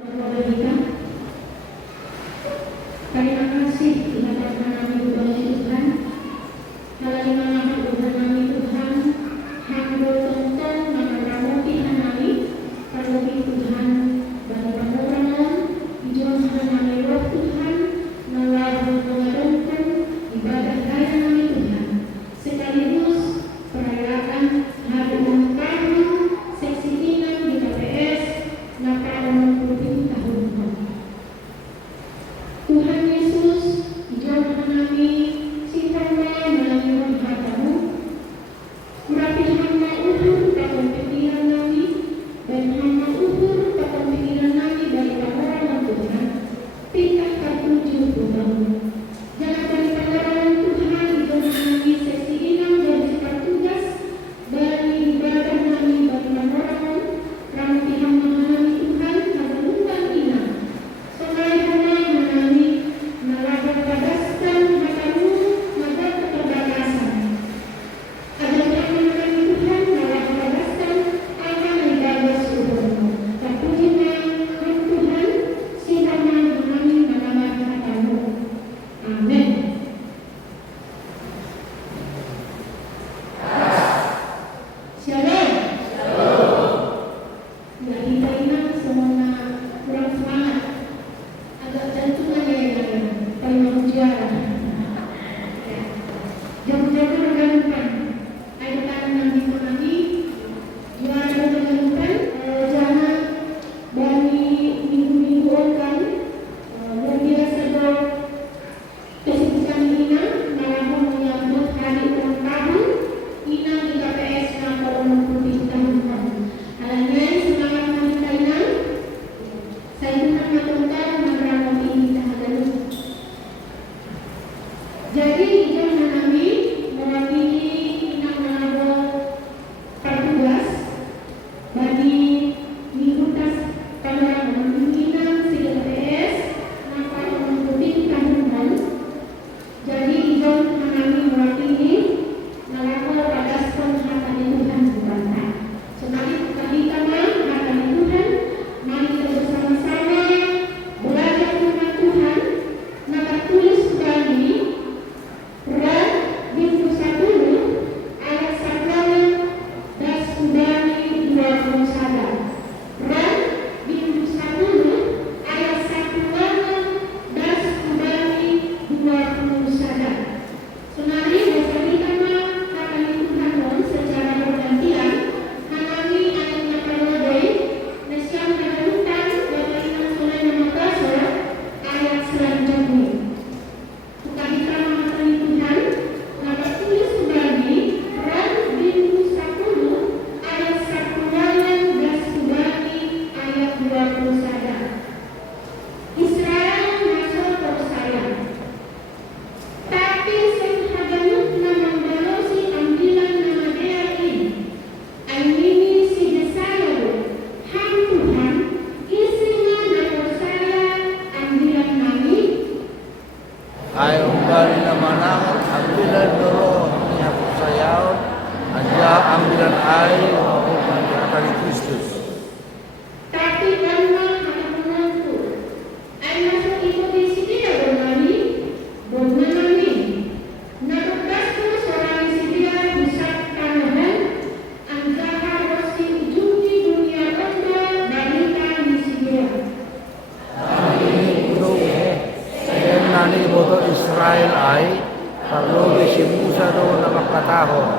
Terima kasih terhadap nama Tuhan. Kalau nama Tuhan, hamba tonton nama Ramoki Hanami, kalau Tuhan dan Ramoran, John Hanami Roh Tuhan, melalui mengadongkan ibadah daya nama Tuhan, sekaligus perayaan hari ulang tahun seksi 6 di KPS Natal 60 tahun. Tuhan Yesus, John Hanami, Sintama melalui hatamu, merapi hamba uhur takon pikiran nami, dan hamba uhur takon pikiran nami dari pengarahan Tuhan, tingkah ketujuh tahun. Jangan dari pengarahan Tuhan, John Hanami seksi 6 dan sikap tugas dari ibadah nami bagi pengarahan, ramuti hamba Hanami Tuhan, hamba undang ina. Songai hamba Hanami, melakukan padaskan hatamu, maka keterbatasan. Ada kami Hanami Tuhan, melakukan padaskan akan ibadah suruhmu. Terpujinya Tuhan, sintama Hanami menambah hatamu. Amin. Shalom. Ya, kita ingat semua kurang semangat. Agak jantungan ya, kalau juara. Jam-jam regalukan. Ada kan nanti juara regalukan. Jangan dari minggu-minggu kan. Luar biasa dong. Kesibukan Ina malah menyambut hari ulang tahun Ina di KPS Natal 60 tahun. Alanya semangat wanita Ina. Saya Tuhan matungkan menerangan ini tahanan. Jadi John Hanami mewakili Ina mengambil pertugas bagi minggu tas pemerintahan Ina CDPS Natal 60 tahun. Jadi John Hanami mewakili melakukan padaskan hati Tuhan bukan. Semari kita hati Tuhan, mari kita bersama-sama belajar firman Tuhan. Maka tulis kembali Ran Bintu 10 ayat 1 das kembali 21. Ran Bintu 10 ayat 1 das kembali 21. Senari dasar kita akan Tuhan secara bergantian. Hanami ayatnya periode Nesiam Kedalutan Bapak Iman Soleh Nama Kasar ayat selanjutnya. Bukan kita mengatasi Tuhan, maka tulis kembali Ran Bintu 10 ayat 1 das kembali ayat 21. Israel masuk tersayang. Tapi sehadanut nama balosi ambilan nama dia ini. Ini si desaya ham Tuhan, isinya nama saya ambilan nami. Ay umbali na manangat ambilan doro niya sayaw aja ambilan ay hukuman kali Kristus. Tapi karena ada menantu, ay masuk itu di sini ya Bonani. Narugas ko seorang si dia bisa kanahan, anggaha rosi ujungi dunia anda balikan di sini. Sayan nani boto Israel ay parlogi si Musa do nakakatahon.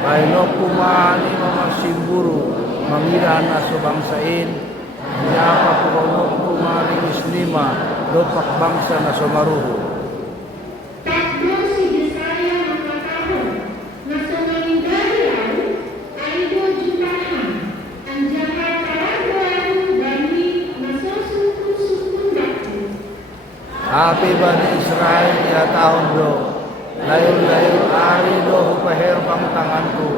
Bayno kumani mga simburu mangiran na subangsain. Niyapa puno kumani islima do pakbangsa na sumaruho. Takdo si Yesaya mengatakan, nasa meninggalkan aido jutaan, anjaha karaduan bani nasusuku daku. Api bani Israel ya tahun do layo-layo ari do hupaher pang tanganku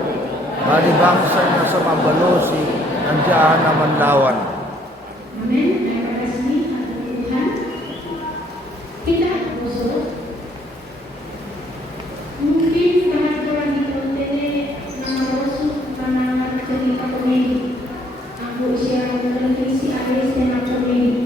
bani bangsa na sumabalosi anjaan na manlawan. Amin. Terima kasih Tuhan. Kita khusus mungkin kehadiran di kontene nama Rasul karena cerita komedi. Aku usia televisi ada stand up komedi.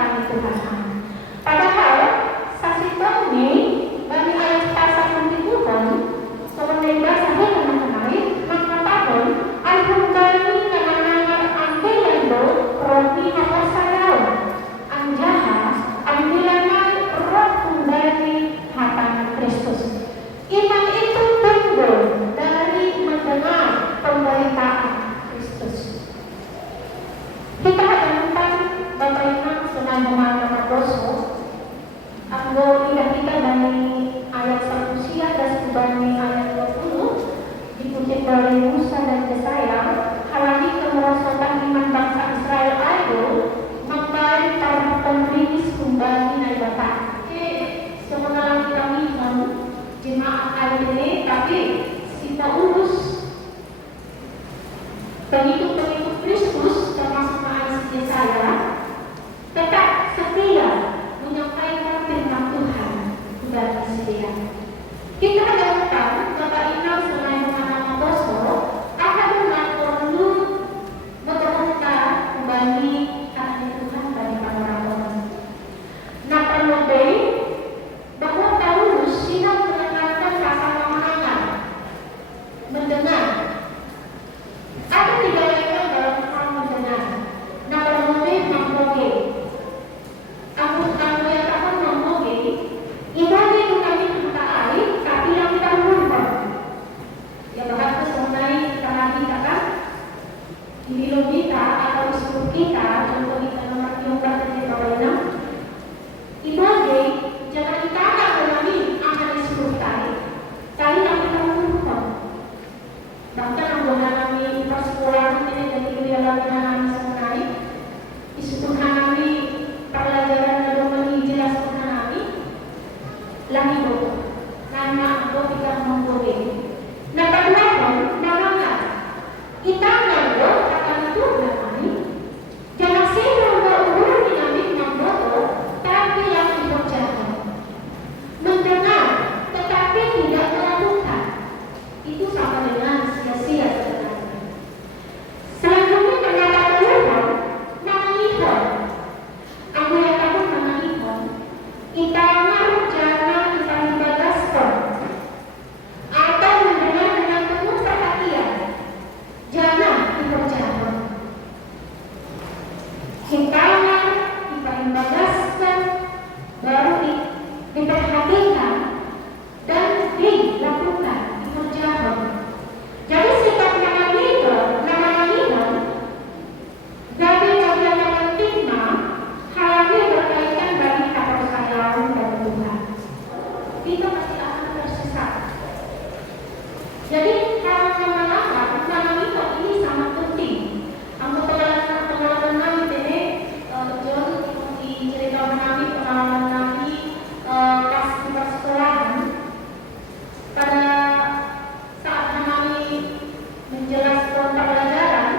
melayani Tuhan. Padahal sasito ini bagi ayat pasal Tuhan sebenarnya sahaja teman-teman mengatakan album kami nanganangan ambilan roti atau sarau anjaha ambilangan roh kembali hatan Kristus. Iman itu timbul dari mendengar pemberitaan Kristus. Kita akan Bapak Iman sedang memahami dosa. Anggo tidak kita dari ayat 1 siang dan dari ayat 20 dikutip dari Musa dan Yesaya. Halani kemerosotan iman bangsa Israel itu membaik para pemberi kembali dari Bapak. Sebenarnya kami jemaat kali ini, tapi kita urus pengikut-pengikut Kristus termasuk Yesaya tetap setia menyampaikan firman Tuhan kepada sedia. Kita harapkan Bapak Ibu selain mengalami dosa, akan perlu mempermudah kembali kasih Tuhan bagi para orang. Nah, terlebih bahwa Paulus sedang menekankan pasal kemenangan, mendengar. Ada tiga level dalam hal mendengar. Nah, terlebih memperoleh. Aku yang akan memperoleh. Ibadah yang kami cintai, tapi yang kita lupa. Ya bahkan mengenai tadi kata di hidup kita atau di seluruh kita, contoh kita nomor 14 dari Bawah ibadah jangan kita akan mengalami akan disebut tadi yang kita lupa. Bahkan yang mengalami persekolahan ini dan itu yang mengalami sebenarnya disebut mengalami pelajaran yang menjelaskan mengalami lagi bodoh. Nanya atau tidak memboleh. Nah, kenapa? Namanya kita nggak akan itu namanya. Jangan selalu orang dinamik membodoh, tapi yang dipercaya. Mendengar, tetapi tidak melakukan. Itu sama dengan sia-sia sebenarnya. Selanjutnya ternyata Tuhan mengalihkan. Aku yang takut mengalihkan. Kita harus jangan kita ibadah atau mendengar dengan penuh perhatian. Jangan dipercaya. Kita ibadah baru diperhatikan dan dilakukan, dikerjakan. Jadi sikap namanya dari yang pentingnya halnya berkaitan bagi kepercayaan dan Tuhan. Kita pasti akan tersesat. Jadi hal yang namanya ini sangat penting. Pengalaman kami ini jauh di cerita kami pengalaman kami pas di persekolahan pada saat kami menjelaskan pelajaran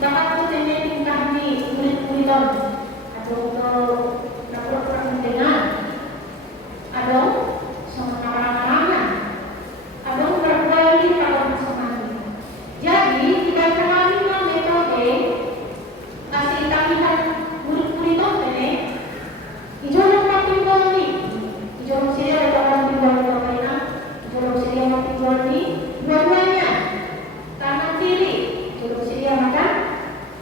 dapat kita tingkah di murid-murid atau untuk mendengar ada sama orang-orang ada berbalik pada masa. Jadi kita kami metode kasih tambahan murid-murid ini hijau mati balik hijau sini ada orang tinggal di bawahnya hijau sini mati balik dua-duanya kanan kiri hijau sini makan.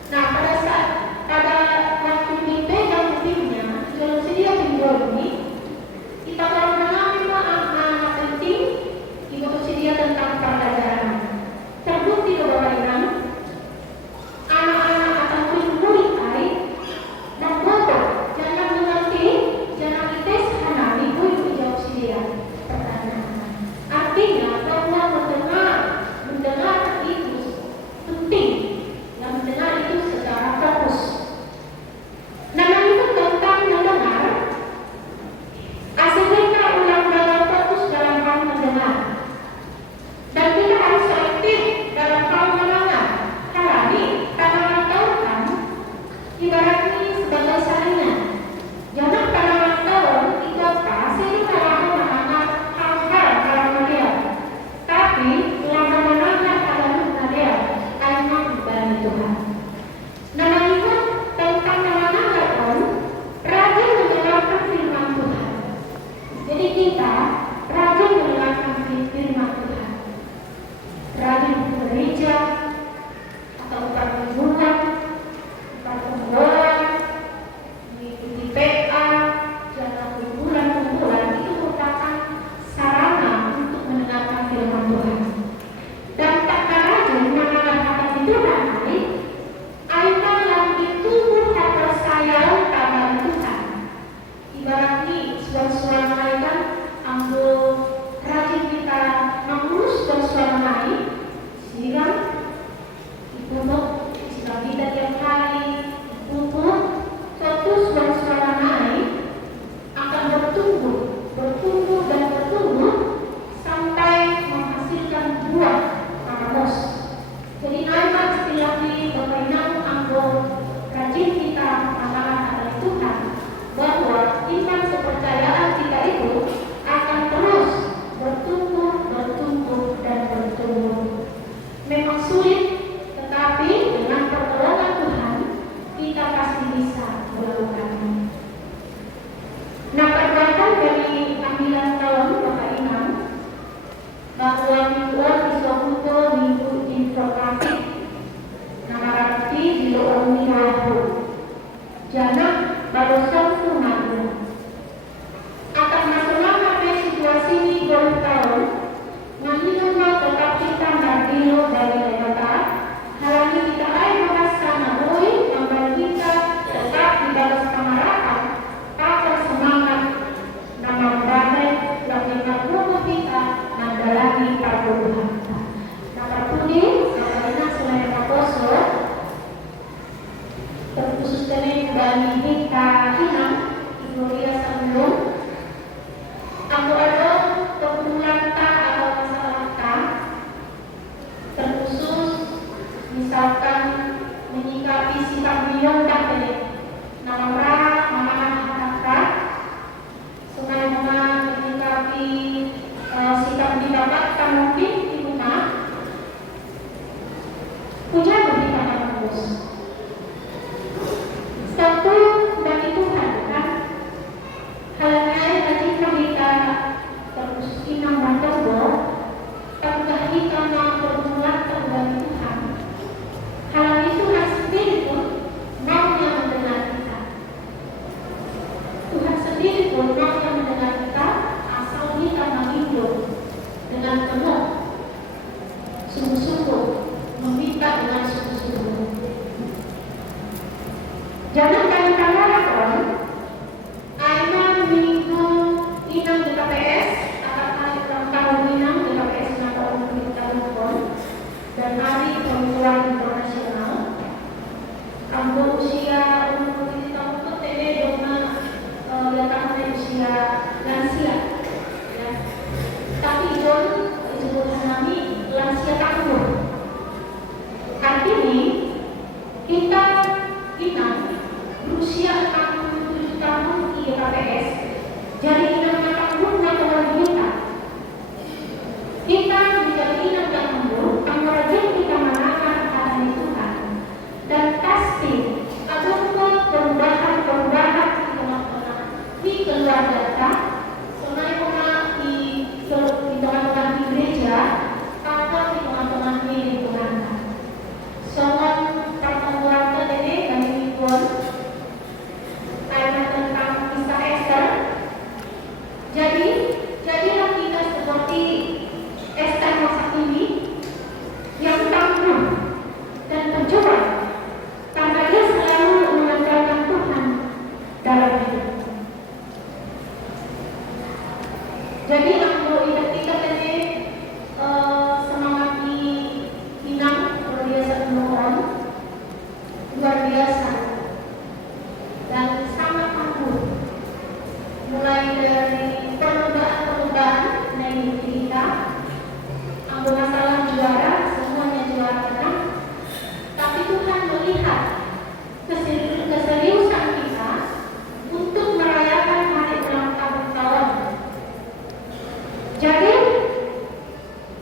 Nah, pada waktu dipegang timnya hijau sini tinggal ini kita kalau mengalami anak penting hijau sini tentang pelajaran terbukti kebawahan anak-anak atau murid-murid lain dan bodoh jangan mengerti jangan dites hanami pun jawab dia pertanyaan. Artinya bahwa mendengar itu penting yang mendengar itu secara fokus. Namanya itu tentang mendengar aslinya ulang dalam fokus dalam hal mendengar dan kita harus selektif dalam hal mendengar. Karena karena tahu kan ibaratnya sebagai saringan. Jangan karena tahu itu pasti kalau mendengar hal-hal kalau melihat, tapi yang mendengar kalau melihat karena dari Tuhan. Namanya tentang mendengar Jadi inang yang tangguh na Tuhan kita. Kita menjadi inang yang tangguh, ang rajin kita menangkan akan Tuhan. Dan pasti ada perubahan-perubahan di tengah-tengah di keluarga kita, tengah-tengah di tengah-tengah di gereja, atau di tengah-tengah di lingkungan. Soal pertemuan tadi kami pun tentang kisah Esther. Jadilah kita seperti Esther masa ini yang tangguh dan berjuang karena dia selalu mengandalkan Tuhan dalam hidup. Jadi aku tidak tadi semangat di Inang luar biasa memohon, luar biasa dan sangat tangguh. Mulai dari perubahan dari hidup kita, ambil masalah juara, semuanya juara kita. Tapi Tuhan melihat keseriusan kita untuk merayakan hari ulang tahun. Jadi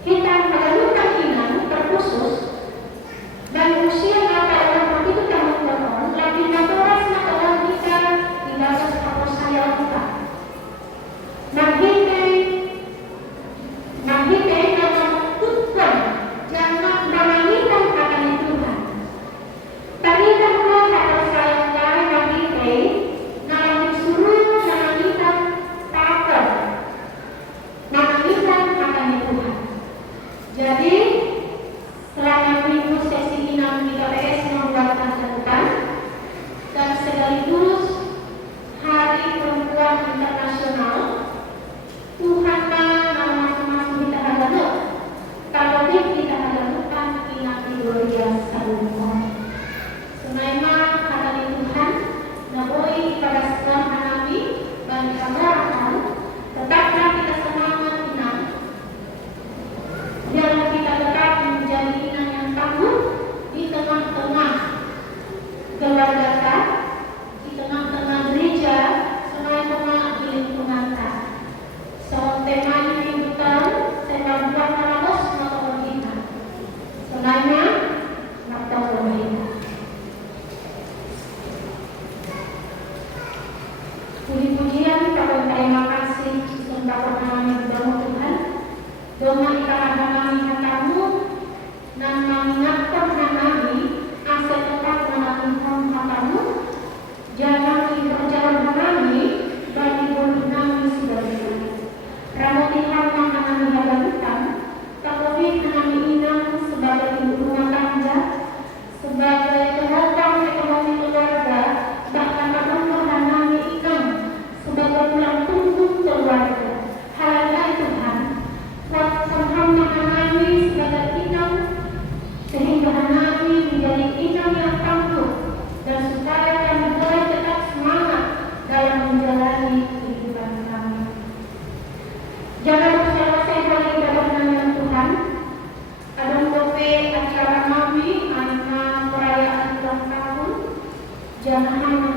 kita melakukan Inang terkhusus dan usia kata orang itu tahun lebih natural na orang kita dilakas tapos saya kita. Maghintay na magtutwan jangan manangitan akan Tuhan. Tarihan ko tapos saya kay maghintay na magsuruh manangitan takot. Manangitan akan Tuhan. Jadi selama minggu sesi Inang di KPS membuatkan catatan dan sekaligus Hari Perempuan Internasional, Tuhan masing-masing kita hadapan. Kalau kita hadapan Inang di luar biasa umum. Senaima kata di Tuhan, naboi pada sekolah anami bagi kamerakan, tetaplah kita semangat Inang. Biarlah kita tetap menjadi Inang yang tangguh di tengah-tengah keluarga kita, di tengah-tengah gereja, tengah-tengah di lingkungan kita. So, tema ini bukan tema buat harus mengetahui kita. Sebenarnya mengetahui kita. Puji-pujian kepada terima kasih sembah kami berdoa Tuhan. Doa kita kami katamu dan mengingatkan kami aset tetap mengaturkan katamu. Jangan diperjalan kami bagi bodoh kami sebagai Ramatihan yang kami hadapan, tapi kami Inang sebagai ibu rumah tangga, sebagai penopang ekonomi keluarga, bahkan penopang kami Inang sebagai tulang punggung keluarga. Hargai Tuhan, kuatkan kami sebagai Inang, sehingga kami menjadi Inang yang tangguh, dan supaya kami boleh tetap semangat dalam menjalani kehidupan kami. Jangan selesai dari ibadah dengan Tuhan. Ada acara kami, anak perayaan ulang tahun. Jangan